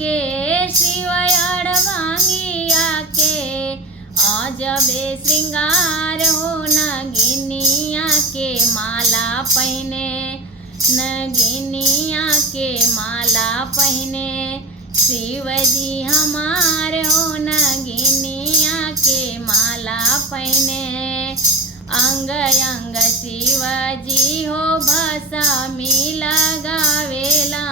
के शिवयड़ भांगिया के अजबे श्रृंगार हो नगिनिया के माला पहने नगिनिया के माला पहने शिवजी हमार हो नगिनिया के माला पहने अंग अंग शिवजी हो भस्मी लगावेला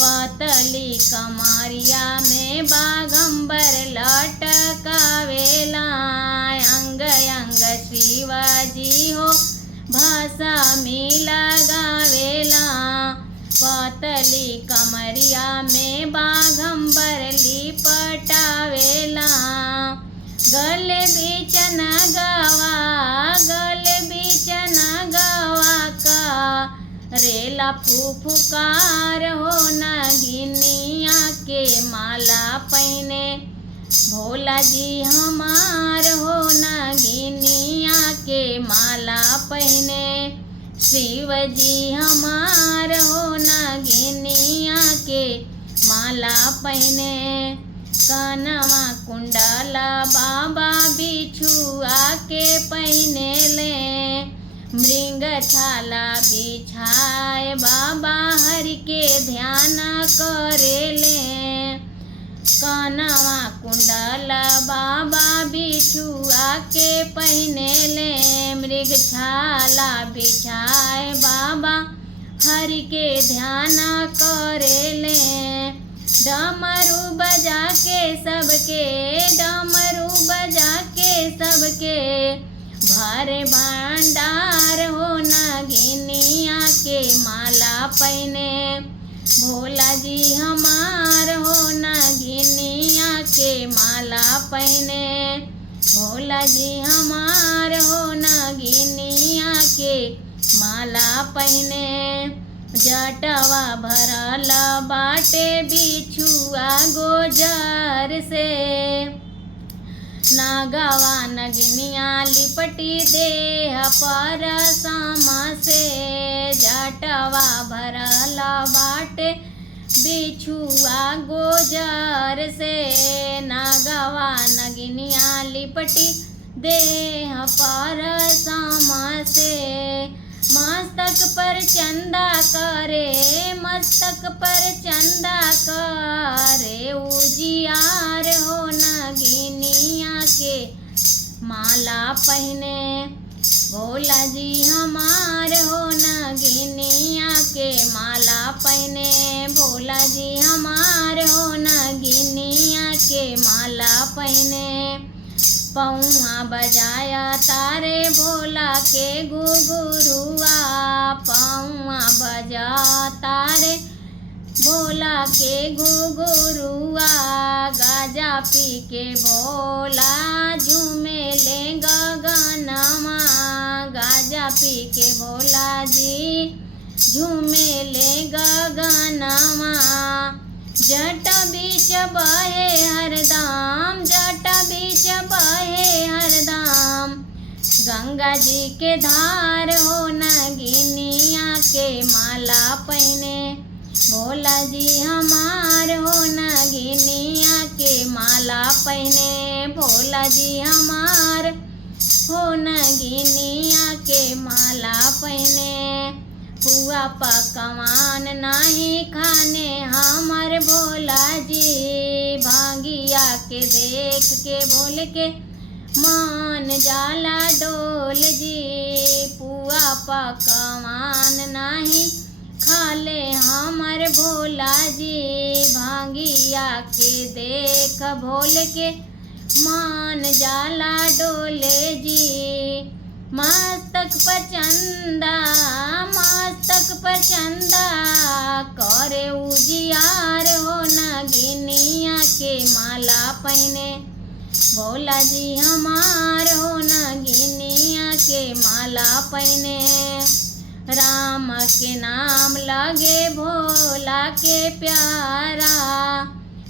पतली कमरिया में बागंबर लटकावेला अंग अंग शिवजी हो भस्मी लगावेला पतली कमरिया में बागंबर लिपटावेला गले बीच नगवा का रेला फुफुकार हो नगिनिया के माला पहने भोला जी हमार हो नगिनिया के माला पहने शिव जी हमार हो नगिनिया के माला पहने कनवा कुंडला बाबा बिछुआ के पहने ले मृंग छाला बिछाए बाबा हरि के ध्यान करे ले कनवा कुंडला बाबा बिछुआ के पहने ले मृग छाला बिछाए बाबा हरि के ध्यान करे ले डमरू बजा के सबके भरे भंडार हो नगिनिया के माला पहने भोला जी हमार हो नगिनिया के माला पहने भोला जी हमार हो नगिनिया के माला पहने जटवा भरल बाटे बिछुआ गोजर से नागवा नगिनिया लिपटी देह पर समा से जटवा भरल बाटे बिछुआ गोजर से नागवा नगिनिया लिपटी देह पर समा से मस्तक पर चंदा करे उजियार हो नगिनिया के माला पहने भोला जी हमार हो नगिनिया के माला पहने भोला जी हमार हो नगिनिया के माला पहने पौआ बजाया तारे भोला के घुघरुआ पौआ बजा तारे भोला के घुघरुआ गाजा पी के भोला झूमे ले गगनमा गाजा पी के भोला जी झूमे ले गगनमा जट बीच बहे हरदम गंगा जी के धार हो नगिनिया के माला पहने भोला जी हमार हो नगिनिया के माला पहने भोला जी हमार हो नगिनिया के माला पहने हुआ पकवान नहीं खाने हमार भोला जी भांगिया के देख के बोल के मान जाला डोल जी पुआ पकवान नहीं खाले हमर भोला जी भांगिया के देख भोल के मान जाला डोले जी मस्तक पर चंदा करे उजियार हो नगिनिया के माला पहने भोला जी हमार हो नगिनिया के माला पहने राम के नाम लगे भोला के प्यारा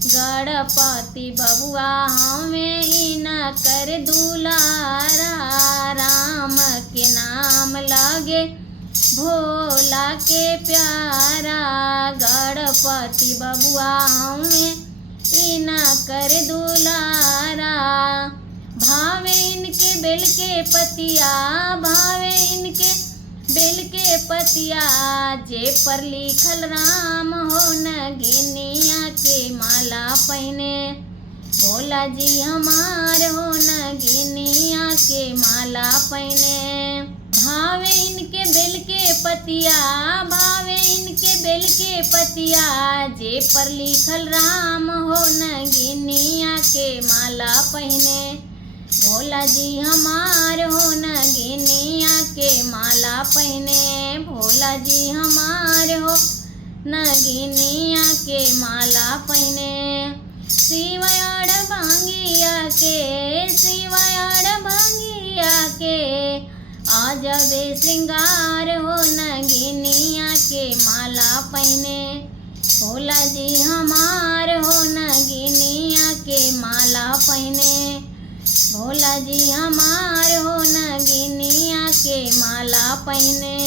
गणपति बबुआ हमें ही न कर दुलारा राम के नाम लगे भोला के प्यारा गणपति बबुआ हम कर दुलारा। भावे इनके बेल के पतिया, भावे इनके बेल के पतिया, जे पर लिखल राम हो नगिनिया के माला पहने। भोला जी हमार हो नगिनिया के माला पहने। भावे इनके बेल के पतिया, भावे इनके बेल के पतिया, जे पर लिखल राम हो नगिनिया के माला पहने। भोला जी हमार हो नगिनिया के माला पहने। भोला जी हमार हो नगिनिया के माला पहने। शिवयाड़ भांगिया के, शिवयाड़ भांगिया के, आजबे श्रृंगार हो नगिनिया के माला पहने। भोला जी हमार हो नगिनिया के माला पहने। भोला जी हमार हो नगिनिया के माला पहने।